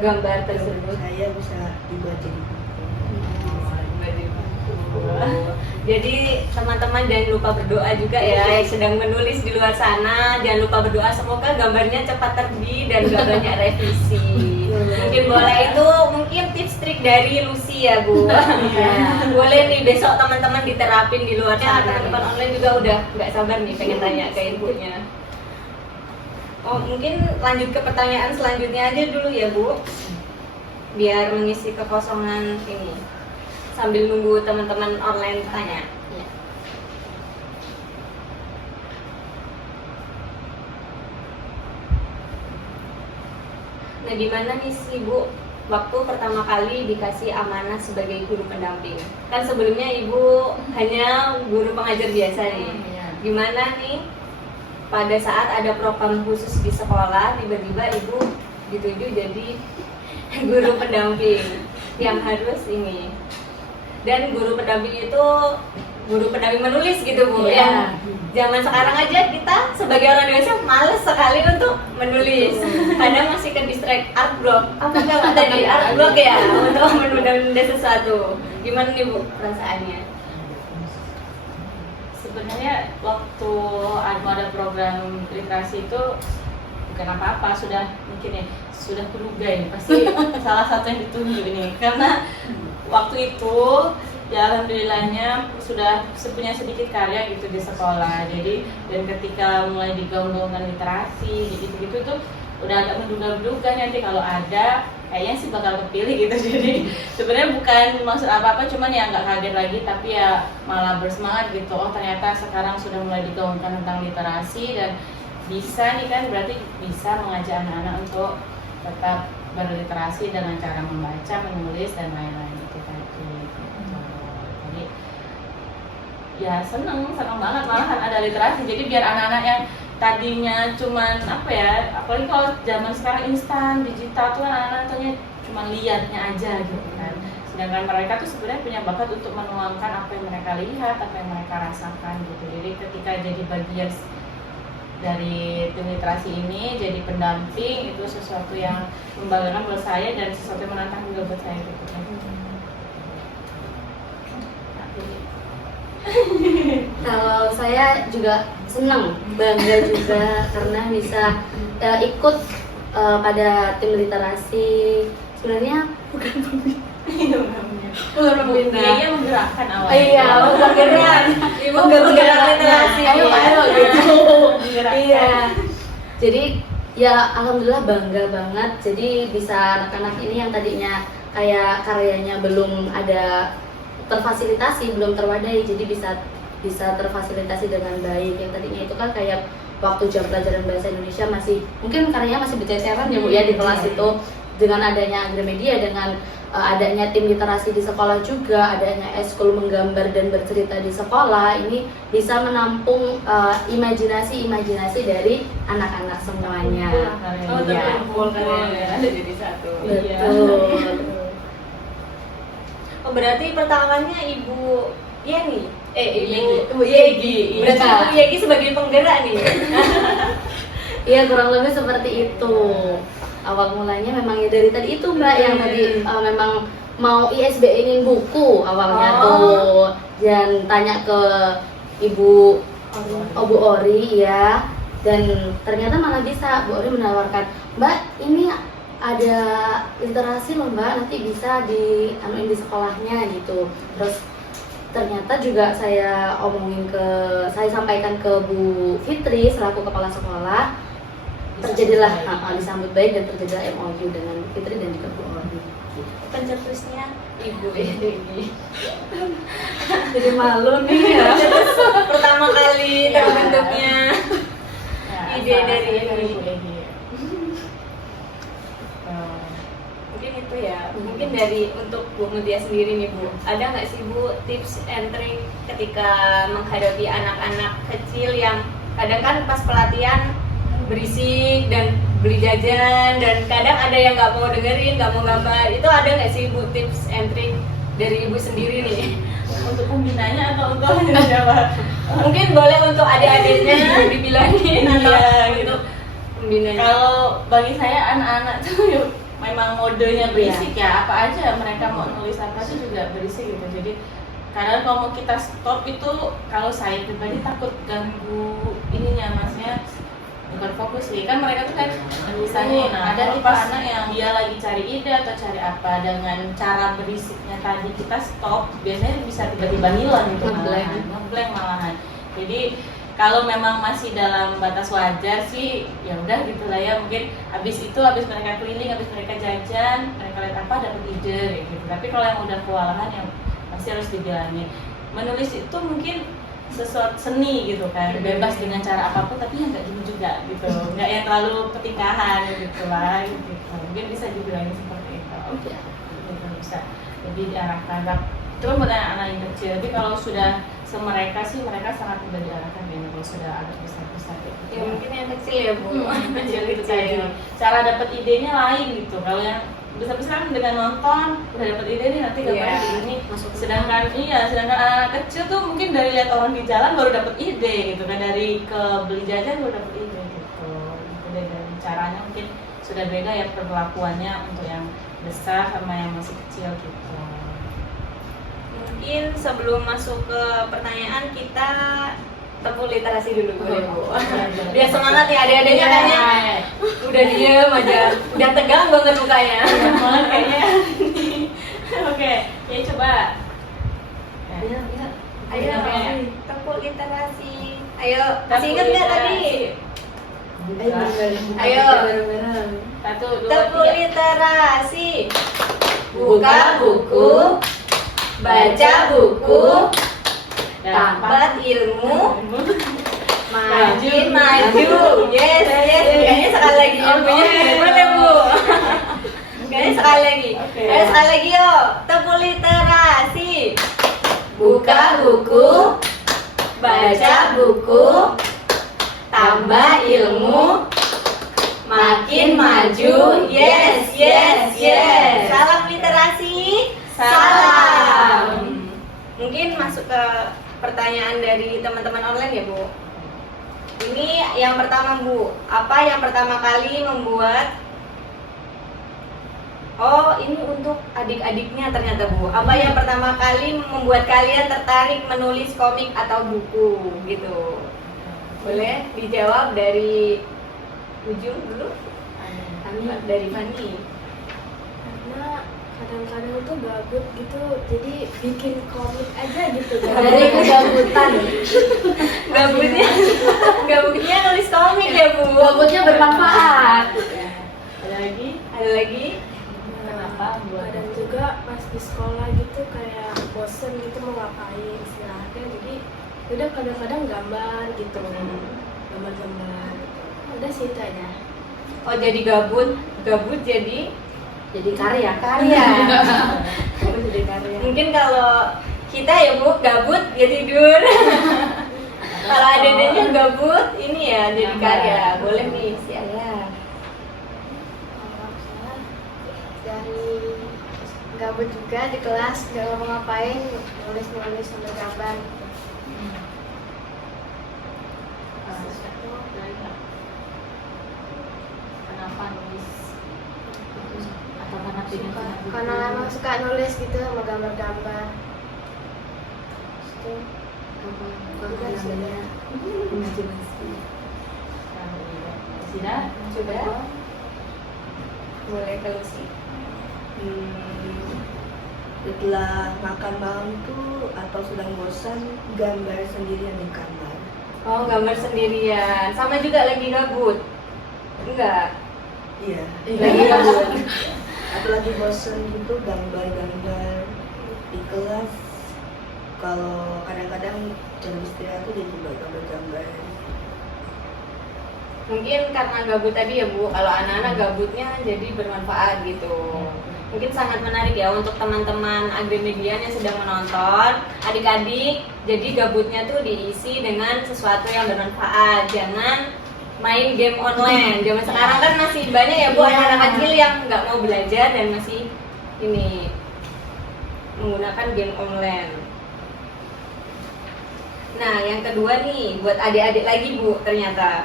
gambar tersebut saya bisa dibuat jadi buku. Jadi teman-teman jangan lupa berdoa juga ya yang sedang menulis di luar sana. Jangan lupa berdoa semoga gambarnya cepat terbit dan gak banyak revisi. Mungkin boleh itu mungkin tips trik dari Lucy ya Bu. Boleh nih besok teman-teman diterapin di luar sana. Teman-teman online juga udah nggak sabar nih pengen tanya ke ibunya. Oh mungkin lanjut ke pertanyaan selanjutnya aja dulu ya Bu. Biar mengisi kekosongan ini sambil nunggu teman-teman online tanya. Ya. Nah, gimana nih sih Bu waktu pertama kali dikasih amanah sebagai guru pendamping? Kan sebelumnya Ibu hanya guru pengajar biasa nih. Gimana nih pada saat ada program khusus di sekolah tiba-tiba ibu dituju jadi guru pendamping yang harus ini. Dan guru pendamping itu guru pendamping menulis gitu Bu. Iya. Yang zaman sekarang aja kita sebagai orang Indonesia males sekali untuk menulis. Kadang masih ke distract art block. Apa kalau tadi art block ya untuk menunda-nunda sesuatu. Gimana nih Bu perasaannya? Sebenarnya waktu ada program literasi itu bukan apa-apa, sudah mungkin ya sudah kuduga ini pasti salah satu yang ditunggu ini, karena waktu itu ya alhamdulillahnya sudah punya sedikit karya gitu di sekolah. Jadi dan ketika mulai digaung-gaungkan literasi gitu-gitu tuh udah agak menduga-duga nanti kalau ada kayaknya sih bakal kepilih gitu. Jadi sebenarnya bukan maksud apa-apa, cuman ya nggak kaget lagi, tapi ya malah bersemangat gitu. Oh ternyata sekarang sudah mulai digaungkan tentang literasi dan bisa nih kan, berarti bisa mengajak anak-anak untuk tetap berliterasi dengan cara membaca, menulis dan lain-lain itu tadi. Jadi ya seneng banget malahan ada literasi. Jadi biar anak-anak yang tadinya cuman apa ya, apalagi kalau zaman sekarang instan digital tuh anak-anaknya cuman liatnya aja gitu kan. Sedangkan mereka tuh sebenarnya punya bakat untuk menuangkan apa yang mereka lihat, apa yang mereka rasakan gitu. Jadi ketika jadi bagian dari tim literasi ini, jadi pendamping, itu sesuatu yang membanggakan buat saya dan sesuatu yang menantang juga buat saya gitu kan. Kalau saya juga senang, bangga juga karena bisa ikut pada tim literasi. Sebenarnya bukan pembina. Iya menggerakkan awalnya. Iya, menggerakkan. Ibu menggerak literasi. Ayo gitu. Menggerakkan. Iya. Jadi ya alhamdulillah bangga banget. Jadi bisa anak-anak ini yang tadinya kayak karyanya belum ada terfasilitasi, belum terwadai, jadi bisa terfasilitasi dengan baik. Yang tadinya itu kan kayak waktu jam pelajaran bahasa Indonesia masih mungkin karyanya masih berceceran ya Bu ya di kelas itu. Dengan adanya Gramedia, dengan adanya tim literasi di sekolah juga, adanya eskul menggambar dan bercerita di sekolah, ini bisa menampung imajinasi dari anak-anak semuanya. Oh, Iya. terkumpul kan ada jadi satu. Betul. Oh berarti pertamanya Ibu Yeni, Ibu Yegi. Berarti Ibu Yegi sebagai penggerak nih. Iya kurang lebih seperti itu. Awal mulanya memang ya dari tadi itu Mbak yang tadi memang mau ISBN-in buku awalnya tuh, dan tanya ke Ibu Bu Ori ya, dan ternyata malah bisa Bu Ori menawarkan, Mbak ini ada literasi loh Mbak, nanti bisa dianuin di sekolahnya gitu. Terus ternyata juga saya sampaikan ke Bu Fitri selaku kepala sekolah, terjadilah disambut baik dan terjadilah MOU dengan Bu Fitri dan juga Bu Ori. Pencetusnya Ibu Yegi. Jadi malu nih ya. Pertama kali Iya. terbentuknya ide dari ini. Ibu Yegi. Mungkin itu ya. Mungkin dari untuk Bu Mutia sendiri nih Bu, ada nggak sih Bu tips and trick ketika menghadapi anak-anak kecil yang kadang kan pas pelatihan berisik dan beli jajan, dan kadang ada yang nggak mau dengerin, nggak mau gambar. Itu ada nggak sih Bu tips and trick dari Ibu sendiri nih? Untuk pembinanya atau untuk siapa? Mungkin boleh untuk adik-adiknya dibilangin atau gitu. pembinanya. Kalau bagi saya anak-anak tuh memang modenya berisik ya, apa aja mereka mau nulis apa tuh juga berisik gitu. Jadi kadang kalau mau kita stop itu, kalau saya pribadi takut ganggu ininya, maksudnya bukan fokus sih, kan mereka tuh kan misalnya ada tipe anak yang dia lagi cari ide atau cari apa, dengan cara berisiknya tadi kita stop, biasanya bisa tiba-tiba hilang gitu, ngeblank malahan. Jadi kalau memang masih dalam batas wajar sih ya udah gitulah ya, mungkin habis mereka keliling, habis mereka jajan, mereka lihat apa dapat ide gitu. Tapi kalau yang udah kewalahan yang pasti harus dibilangin. Menulis itu mungkin sesuatu seni gitu kan, bebas dengan cara apapun, tapi yang nggak gini juga gitu, nggak yang terlalu petikahan gitu lah gitu. Mungkin bisa dibilangin seperti itu. Gitu, bisa lebih diarahkan. Coba buat anak-anak yang kecil, tapi kalau sudah semereka sih mereka sangat mudah diarahkan ya kalau sudah agak besar kayak gitu. Ya mungkin yang kecil ya Bu. Kecil gitu tadi. Cara dapat idenya lain gitu. Kalau yang besar-besar kan dengan nonton udah dapat ide nih nanti gambarnya Iya. ini. Masuk Sedangkan anak kecil tuh mungkin dari lihat orang di jalan baru dapat ide gitu kan, dari ke beli jajan baru dapat ide gitu. Udah dari caranya mungkin sudah beda ya perlakuannya untuk yang besar sama yang masih kecil gitu. Mungkin sebelum masuk ke pertanyaan kita tepuk literasi dulu boleh Bu. Biar semangat ya adik-adiknya kayaknya udah diem aja, udah tegang banget mukanya. Malah kayaknya. Oke, ya coba. Ya, ya. Ayo Oke. tepuk literasi. Ayo, masih ingat nggak tadi? Ayo. Bareng-bareng. 1, 2, Tepuk 3. literasi. Buka buku, baca buku, dapat ilmu, makin maju. Yes, yes. Kayaknya sekali lagi ilmunya. Boleh Bu. Kayaknya sekali lagi. Oke. Ayo sekali lagi yuk. Tepuk literasi. Buka buku, baca buku, tambah ilmu, makin maju. Yes, yes, yes. Salam literasi. Salam. Mungkin masuk ke pertanyaan dari teman-teman online ya Bu. Ini yang pertama Bu, apa yang pertama kali membuat? Oh, ini untuk adik-adiknya ternyata Bu. Apa yang pertama kali membuat kalian tertarik menulis komik atau buku gitu? Boleh dijawab dari ujung dulu? Dari Fani. Karena kadang-kadang tuh gabut gitu, jadi bikin komik aja gitu. Dari kegabutan. Gabutnya nulis komik ya Bu. Gabutnya bermanfaat. Ada lagi? Ada lagi? Kenapa buat Kadang juga pas di sekolah gitu kayak bosen gitu mau ngapain istilahnya, jadi udah kadang-kadang gambar gitu, gambar-gambar gitu. Udah sih itu aja. Oh jadi gabut jadi Jadi karya. karya. Jadi karya. Mungkin kalau kita ya Bu gabut ya tidur. Kalau adanya gabut ini ya jadi Gambar. karya. Boleh nih siap ya. Kalau saya dari gabut juga di kelas nggak mau ngapain, nulis-nulis sambil gambar gitu. Kenapa nulis? Atau karena pengen Suka, punya buku? karena emang suka nulis gitu sama gambar-gambar. Itu Bukan namanya imajinasi. Sudah? Sudah? Boleh kalau sih. Setelah makan malam tuh atau sedang bosan, gambar sendirian di kamar. Oh gambar sendirian. Sama juga lagi gabut. Enggak. Iya. Lagi gabut. Atau lagi bosan gitu gambar-gambar di kelas. Kalau kadang-kadang jam istirahat tuh jadi gambar-gambar. Mungkin karena gabut tadi ya Bu, kalau anak-anak gabutnya jadi bermanfaat gitu. Mungkin sangat menarik ya untuk teman-teman agremedian yang sedang menonton. Adik-adik, jadi gabutnya tuh diisi dengan sesuatu yang bermanfaat. Jangan main game online. Zaman sekarang kan masih banyak ya Bu anak-anak kecil yang nggak mau belajar dan masih ini menggunakan game online. Nah, yang kedua nih, buat adik-adik lagi Bu, ternyata.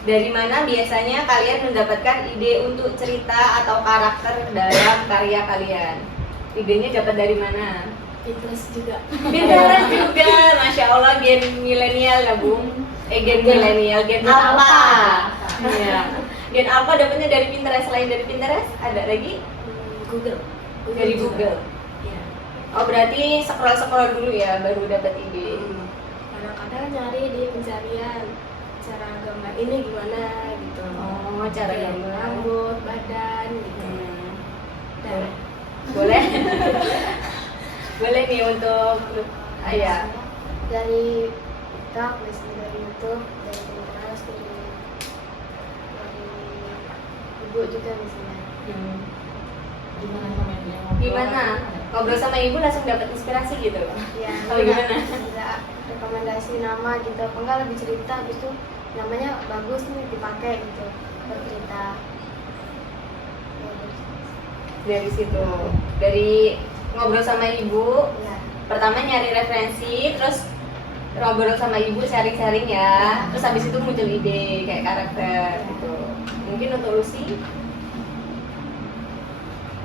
Dari mana biasanya kalian mendapatkan ide untuk cerita atau karakter dalam karya kalian? Idenya dapat dari mana? Pinterest juga. Pinterest juga, Masya Allah gen milenial ya Bu. Gen milenial, gen alpha. Iya. Gen alpha dapatnya dari Pinterest. Selain dari Pinterest, ada lagi? Google. Dari Google. Iya. Oh berarti scroll dulu ya, baru dapat ide. Kadang-kadang nyari di pencarian cara gambar ini gimana gitu. Oh, cara Kayak gambar. rambut, badan gitu. Dan Boleh? Boleh nih untuk ya. dari TikTok, dari YouTube, dari Pinterest, dari ibu juga misalnya. Gimana komennya? Gimana? ngobrol sama ibu langsung dapat inspirasi gitu. Ya, Kalau gimana? Bisa rekomendasi nama gitu, apa enggak lebih cerita, habis itu namanya bagus nih dipakai gitu, bercerita. Dari situ, dari ngobrol sama ibu, Ya, pertama nyari referensi, terus ngobrol sama ibu, sharing-sharing ya, terus habis itu muncul ide kayak karakter gitu. Mungkin untuk Lucy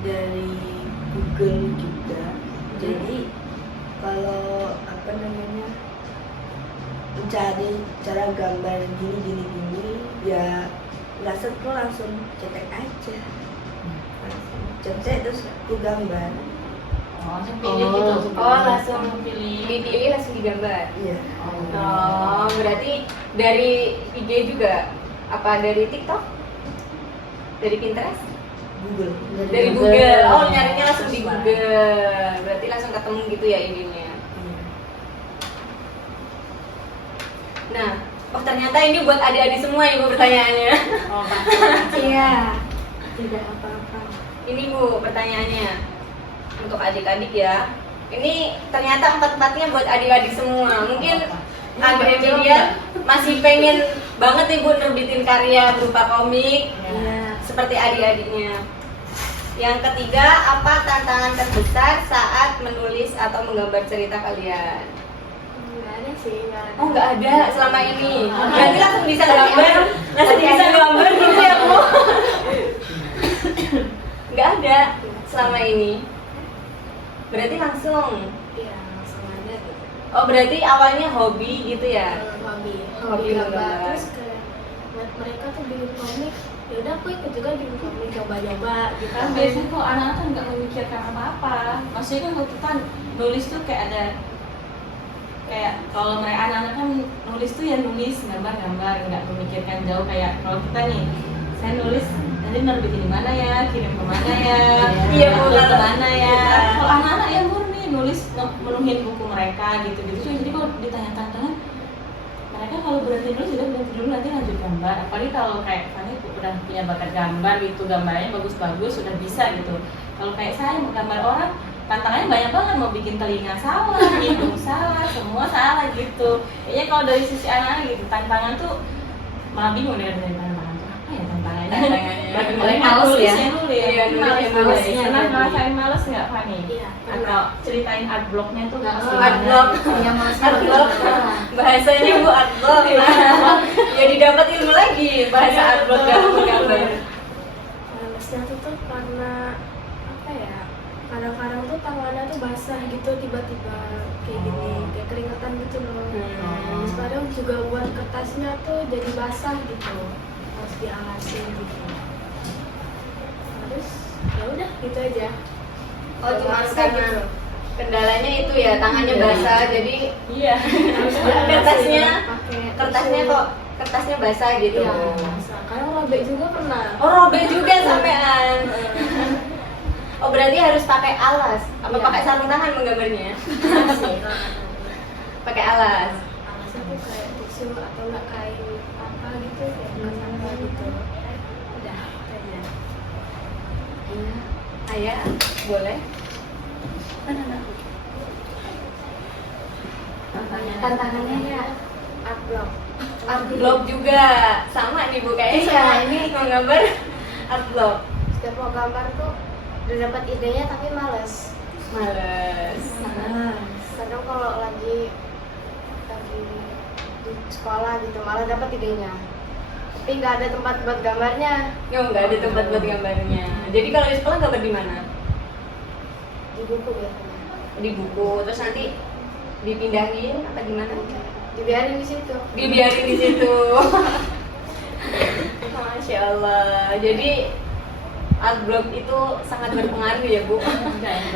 dari Google juga. Jadi kalau apa namanya mencari cara gambar gini ya nggak setel, langsung cetek aja, langsung cetek terus aku gambar. Oh, langsung pilih gitu. langsung pilih. dipilih langsung digambar. Iya. Oh, berarti dari IG juga? Apa dari TikTok? Dari Pinterest? Google. Dari Google. Oh, nyarinya langsung di Google. Berarti langsung ketemu gitu ya idenya. Iya. Nah, oh ternyata ini buat adik-adik semua ibu pertanyaannya. Oh, pasti. Iya, tidak apa-apa. Ini Bu pertanyaannya untuk adik-adik ya. Ini ternyata empat-empatnya buat adik-adik semua. Mungkin Agri Media masih pengen banget nih Bu nerbitin karya berupa komik Iya. seperti adik-adiknya. Yang ketiga, apa tantangan terbesar saat menulis atau menggambar cerita kalian? nggak ada sih, nggak ada. Oh nggak ada selama ini. Berarti langsung bisa gambar, langsung bisa gambar gitu ya Bu? Nggak ada selama ini. Berarti langsung. Iya, langsung ada gitu. Oh berarti awalnya hobi gitu ya? Hobi Hobi gambar. menggambar. Terus kayak lihat mereka tuh bikin komik, ya udah aku ikut juga bikin komik, coba-coba gitu. Kan biasanya kalau anak-anak kan nggak memikirkan apa-apa. Maksudnya kan kalau kita nulis tuh kayak kalau mereka anak-anak kan nulis tuh ya nulis, gambar-gambar, nggak memikirkan jauh. Kayak kalau kita nih, saya nulis nanti nerbitin di mana ya, kirim ke mana ya, Iya, upload Bu. ke mana ya. Iya. Kalau anak-anak ya murni nulis menuhin buku mereka gitu-gitu. Jadi kalau ditanya tantangan, mereka kalau berhenti nulis sudah berhenti dulu, nanti lanjut gambar. Apalagi kalau kayak Fanny udah punya bakat gambar gitu, gambarnya bagus-bagus, sudah bisa gitu. Kalau kayak saya mau gambar orang, tantangannya banyak banget, mau bikin telinga salah, hidung salah, semua salah gitu. Kayaknya kalau dari sisi anak-anak gitu, tantangan tuh malah bingung dari tantangan tuh apa ya tantangannya? Paling males ya. Nulis, Iya, nulisnya males. malesnya Pernah tadi. ngerasain males nggak Fanny? Iya, Atau ceritain art blocknya tuh pasti Art block. Yang malesnya Art block. Bahasanya Bu art block. Ya didapat ilmu lagi bahasa art block dalam menggambar. Malesnya tuh karena apa ya? Kadang-kadang tuh tangannya tuh basah gitu tiba-tiba kayak gini, kayak keringetan gitu loh. Terus kadang juga buat kertasnya tuh jadi basah gitu, harus dialasin gitu. Terus ya udah gitu aja. Oh cuma Basah karena gitu. kendalanya itu ya tangannya basah jadi Iya. Harus dialasin, kertasnya pakai kertasnya tisu. kok kertasnya basah gitu. Iya, basah. Kadang robek juga pernah. Oh robek juga sampean. Oh berarti harus pakai alas apa Iya. pakai sarung tangan menggambarnya? Sih. Pakai alas. Alasnya tuh kayak tisu atau enggak kain apa gitu, kayak apa gitu. Udah aja. Iya. Ayah boleh. Tantangannya ya. Art block. Art block juga sama nih Bu kayaknya Iya, sama ini- mau gambar art block. Setiap mau gambar tuh udah dapat idenya tapi males. Males. Kadang kalau lagi di sekolah gitu malah dapat idenya. Tapi nggak ada tempat buat gambarnya. Ya nggak ada tempat buat gambarnya. Jadi kalau di sekolah gambar di mana? Di buku biasanya. Di buku terus nanti dipindahin apa gimana? Dibiarin di situ. Dibiarin di situ. Masya Allah. Jadi art block itu sangat berpengaruh ya Bu.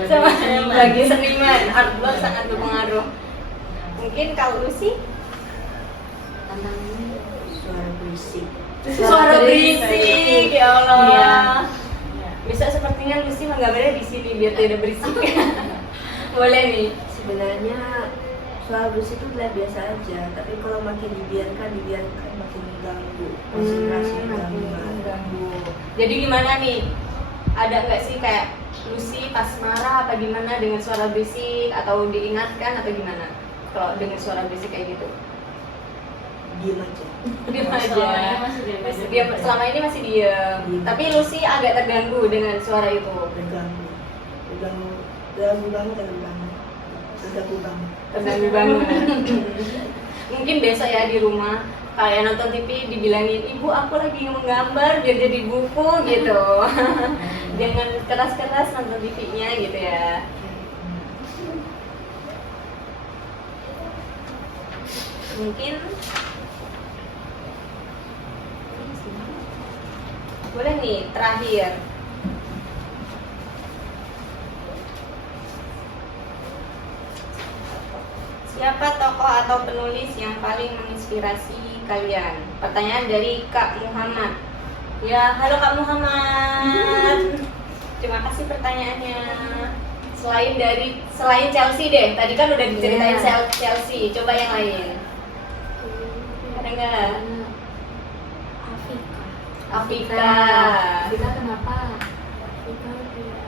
Sama bagi seniman art block sangat berpengaruh. Mungkin kalau Lucy Tantangannya Suara berisik. suara berisik ya Allah. Iya. Bisa sepertinya Lucy menggambarnya di sini biar tidak berisik. Boleh nih. Sebenarnya suara berisik itu terlihat biasa aja, tapi kalau makin dibiarkan makin mengganggu konsentrasi gambar. Mengganggu. Jadi gimana nih? ada nggak sih kayak Lucy pas marah apa gimana dengan suara berisik atau diingatkan atau gimana kalau dengan suara berisik kayak gitu? Diem aja. Diam Selama ini aja. masih diam aja. Dia selama ini masih diam. Diem. Tapi Lucy agak terganggu dengan suara itu. Terganggu banget. Terganggu banget. Mungkin besok ya di rumah kayak nonton TV dibilangin, ibu aku lagi menggambar biar jadi buku gitu. Jangan keras-keras nonton TV-nya gitu ya. Mungkin boleh nih terakhir. Siapa tokoh atau penulis yang paling menginspirasi kalian? Pertanyaan dari Kak Muhammad. Ya, halo Kak Muhammad. Terima kasih pertanyaannya. Selain Chelsea deh, tadi kan udah diceritain Iya. Chelsea. Coba yang lain. Ada nggak? Afika. Afika kenapa? Kita kayak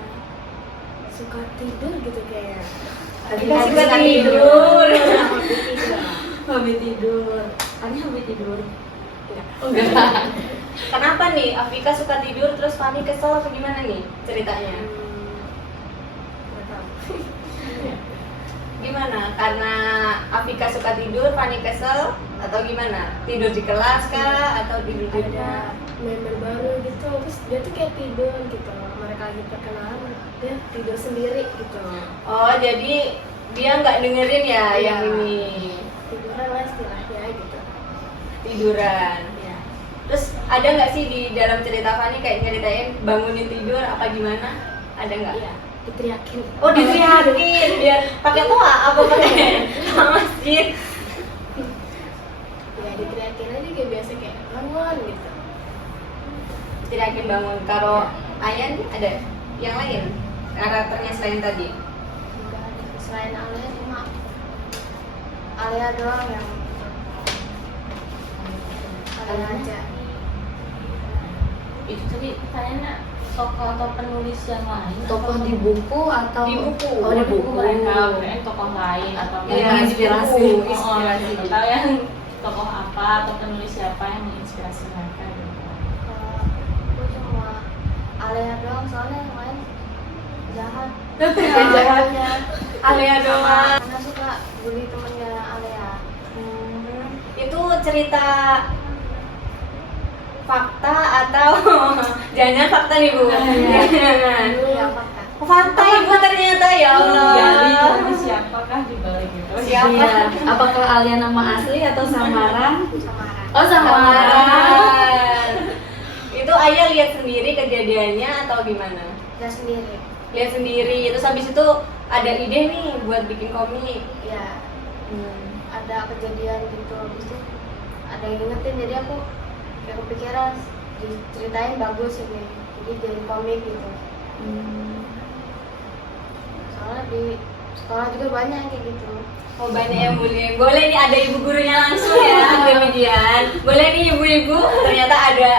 suka tidur gitu kayak. Afika suka tidur. Hobi tidur. Fani hobi tidur. Kenapa nih Afika suka tidur terus Fani kesel apa gimana nih ceritanya? Nggak tahu. Gimana? Karena Afika suka tidur, Fani kesel atau gimana? Tidur di kelas kah atau tidur di Ada member baru gitu, terus dia tuh kayak tidur gitu. Mereka lagi perkenalan, dia tidur sendiri gitu. Oh, jadi dia nggak dengerin ya Iya. yang ini Tiduran lah istilahnya gitu. tiduran. Ya. Terus ada nggak sih di dalam cerita Fani kayak nyeritain bangunin tidur apa gimana? Ada nggak? Iya, diteriakin. Oh, diteriakin biar pakai toa apa pakai toa masjid? Ya diteriakin aja kayak biasa kayak bangun gitu. Teriakin bangun. Kalau Ayan ada yang lain karakternya selain tadi? Juga ada selain Alia cuma Alia doang yang Alia aja. Itu tadi pertanyaannya tokoh atau penulis yang lain? Tokoh di buku atau Di buku. Oh, di buku. mereka, kirain tokoh lain atau Iya, mereka inspirasi. Inspirasi. Atau yang tokoh apa atau penulis siapa yang menginspirasi mereka gitu. Kalau aku cuma Alia doang soalnya yang lain jahat. Jahatnya Alia doang. Karena suka bully temennya Alia. Itu cerita fakta atau jangan fakta nih Bu? Jangan. Iya fakta. Fakta Ibu ternyata ya Allah. Gali tadi siapakah di balik itu? Siapa? Iya. Apakah Alia nama asli atau samaran? Samaran. Oh, samaran. Samaran. Itu Ayah lihat sendiri kejadiannya atau gimana? Dia sendiri. Lihat sendiri. Terus habis itu ada ide nih buat bikin komik. Ya ada kejadian gitu habis itu ada yang ingetin jadi aku kayak kepikiran diceritain bagus ini jadi jadi komik gitu. Soalnya di sekolah juga banyak yang kayak gitu. Oh banyak yang bullying. Boleh nih ada ibu gurunya langsung ya demikian. Boleh nih ibu-ibu. Ternyata ada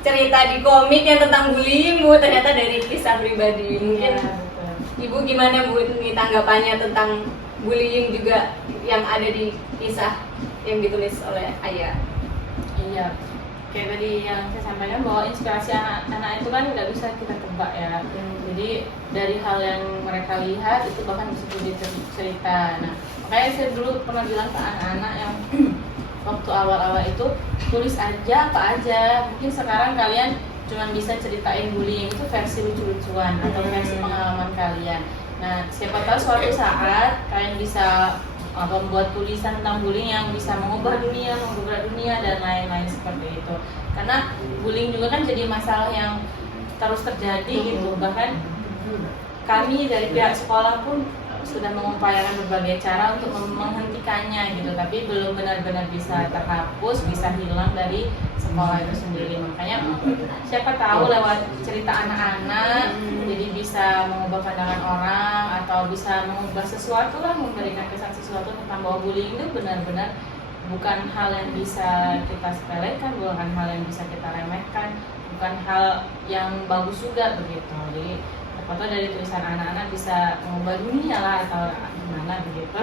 cerita di komik yang tentang bullying Bu. Ternyata dari kisah pribadi. Mungkin Iya, betul. ibu gimana Bu nih tanggapannya tentang bullying juga yang ada di kisah yang ditulis oleh Ayah. Iya, kayak tadi yang saya sampaikan bahwa inspirasi anak-anak itu kan nggak bisa kita tebak ya. Jadi dari hal yang mereka lihat itu bahkan bisa jadi cerita. Nah, makanya saya dulu pernah bilang ke anak-anak yang waktu awal-awal itu tulis aja apa aja. Mungkin sekarang kalian cuma bisa ceritain bullying itu versi lucu-lucuan atau versi pengalaman kalian. Nah, siapa tahu suatu saat kalian bisa membuat tulisan tentang bullying yang bisa mengubah dunia, mengubah dunia dan lain-lain seperti itu. Karena bullying juga kan jadi masalah yang terus terjadi gitu. Bahkan kami dari pihak sekolah pun sudah mengupayakan berbagai cara untuk menghentikannya gitu, tapi belum benar-benar bisa terhapus, bisa hilang dari sekolah itu sendiri. Makanya siapa tahu lewat cerita anak-anak jadi bisa mengubah pandangan orang atau bisa mengubah sesuatu lah, memberikan kesan sesuatu tentang bahwa bullying itu benar-benar bukan hal yang bisa kita sepelekan, bukan hal yang bisa kita remehkan, bukan hal yang bagus juga begitu. Jadi foto dari tulisan anak-anak bisa mengubah dunia lah atau gimana begitu.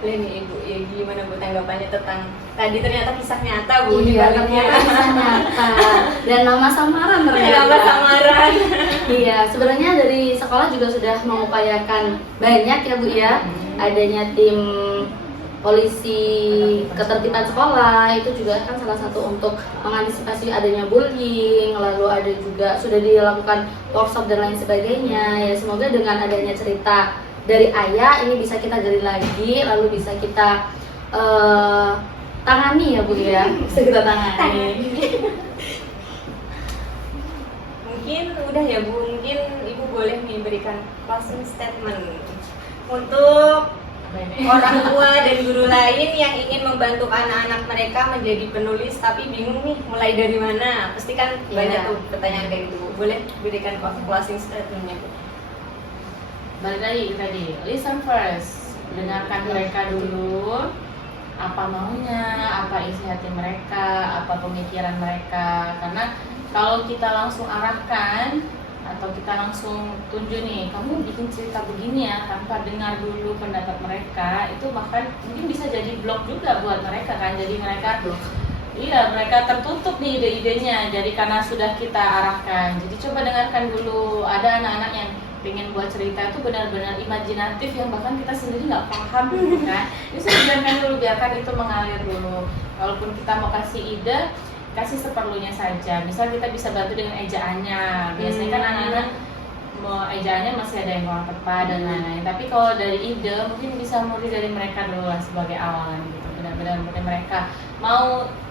Ini Ibu, ya gimana Bu tanggapannya tentang tadi ternyata kisah nyata Bu? Iya, ternyata kisah nyata dan nama samaran ternyata. Nama samaran. Iya, sebenarnya dari sekolah juga sudah mengupayakan banyak ya Bu ya. Adanya tim polisi ketertiban sekolah itu juga kan salah satu untuk mengantisipasi adanya bullying, lalu ada juga sudah dilakukan workshop dan lain sebagainya. Ya semoga dengan adanya cerita dari ayah ini bisa kita gali lagi, lalu bisa kita tangani ya Bu ya. Bisa kita tangani. Mungkin udah ya Bu, mungkin Ibu boleh nih berikan closing statement untuk orang tua dan guru lain yang ingin membantu anak-anak mereka menjadi penulis tapi bingung nih mulai dari mana. Pasti kan banyak tuh pertanyaan kayak gitu. Boleh berikan closing statement-nya Bu? Balik lagi tadi, listen first, dengarkan mereka dulu, apa maunya, apa isi hati mereka, apa pemikiran mereka. Karena kalau kita langsung arahkan atau kita langsung tunjuk nih, kamu bikin cerita begini ya, tanpa dengar dulu pendapat mereka, itu bahkan mungkin bisa jadi blok juga buat mereka kan. Jadi mereka mereka tertutup nih ide-idenya. Jadi karena sudah kita arahkan, jadi coba dengarkan dulu. Ada anak-anak yang pengen buat cerita itu benar-benar imajinatif yang bahkan kita sendiri nggak paham gitu kan. Jadi biarkan dulu, biarkan itu mengalir dulu. Walaupun kita mau kasih ide, kasih seperlunya saja. Misal kita bisa bantu dengan ejaannya. Biasanya kan anak-anak mau ejaannya masih ada yang kurang tepat dan lain-lain. Tapi kalau dari ide mungkin bisa mulai dari mereka dulu lah sebagai awalan gitu. Benar-benar mulai mereka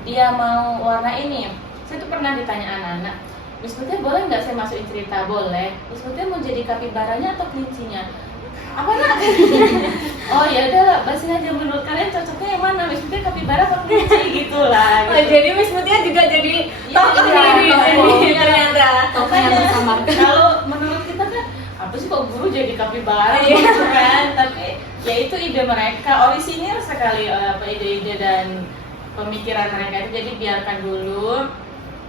dia mau warna ini. Saya tuh pernah ditanya anak-anak, Miss Putih boleh nggak saya masukin cerita? Boleh. Miss Putih mau jadi kapibaranya atau kelincinya? Apa nak? Oh ya udah, bahasin aja menurut kalian cocoknya yang mana? Miss Putih kapibara atau kelinci gitulah. Oh, jadi Miss Mutia juga jadi tokoh ini ternyata. Tokoh yang bersama. Kalau menurut kita kan apa sih kok guru jadi kapibara gitu kan? Tapi ya itu ide mereka, orisinil sekali ide-ide dan pemikiran mereka itu. Jadi biarkan dulu.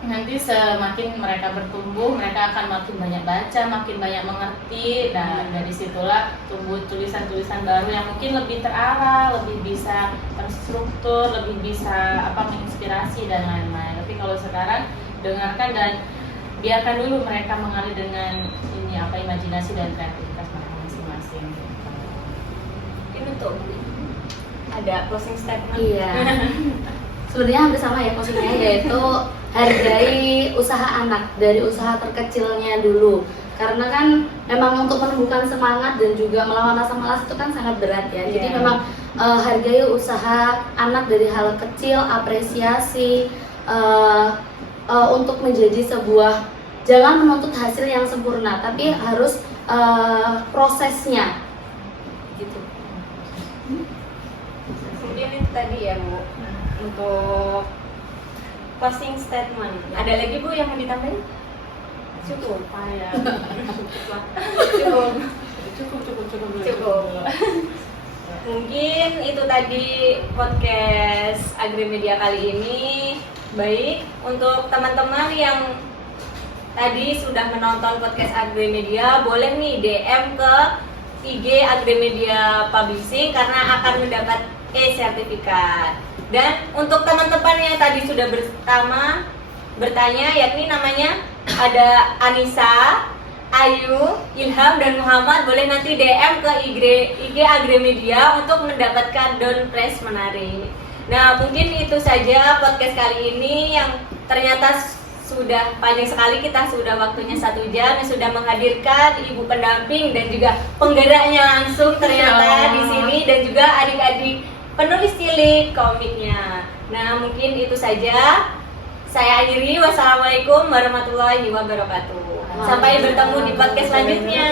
Nanti semakin mereka bertumbuh, mereka akan makin banyak baca, makin banyak mengerti. Dan dari situlah tumbuh tulisan-tulisan baru yang mungkin lebih terarah, lebih bisa terstruktur, lebih bisa menginspirasi dan lain-lain. Tapi kalau sekarang dengarkan dan biarkan dulu mereka mengalir dengan imajinasi dan kreativitas mereka masing-masing. Ini tuh ada closing statement. Iya. Sebenarnya hampir sama ya posisinya, yaitu hargai usaha anak dari usaha terkecilnya dulu. Karena kan memang untuk menumbuhkan semangat dan juga melawan rasa malas itu kan sangat berat ya. Jadi memang hargai usaha anak dari hal kecil, apresiasi untuk menjadi sebuah, jangan menuntut hasil yang sempurna, tapi harus prosesnya gitu. Mungkin itu tadi ya Bu untuk closing statement. Ada lagi Bu yang mau ditambahin? Cukup. Cukup. Mungkin itu tadi podcast Agrimedia kali ini. Baik, untuk teman-teman yang tadi sudah menonton podcast Agrimedia, boleh nih DM ke IG Agrimedia Publishing karena akan mendapat e-sertifikat. Dan untuk teman-teman yang tadi sudah bertanya, yakni namanya ada Anissa, Ayu, Ilham, dan Muhammad, boleh nanti DM ke IG Agrimedia untuk mendapatkan down prize menarik. Nah, mungkin itu saja podcast kali ini yang ternyata sudah panjang sekali. Kita sudah waktunya 1 jam, yang sudah menghadirkan ibu pendamping dan juga penggeraknya langsung ternyata di sini, dan juga adik-adik penulis cilik komiknya. Nah, mungkin itu saja. Saya akhiri. Wassalamualaikum warahmatullahi wabarakatuh. Sampai bertemu di podcast selanjutnya.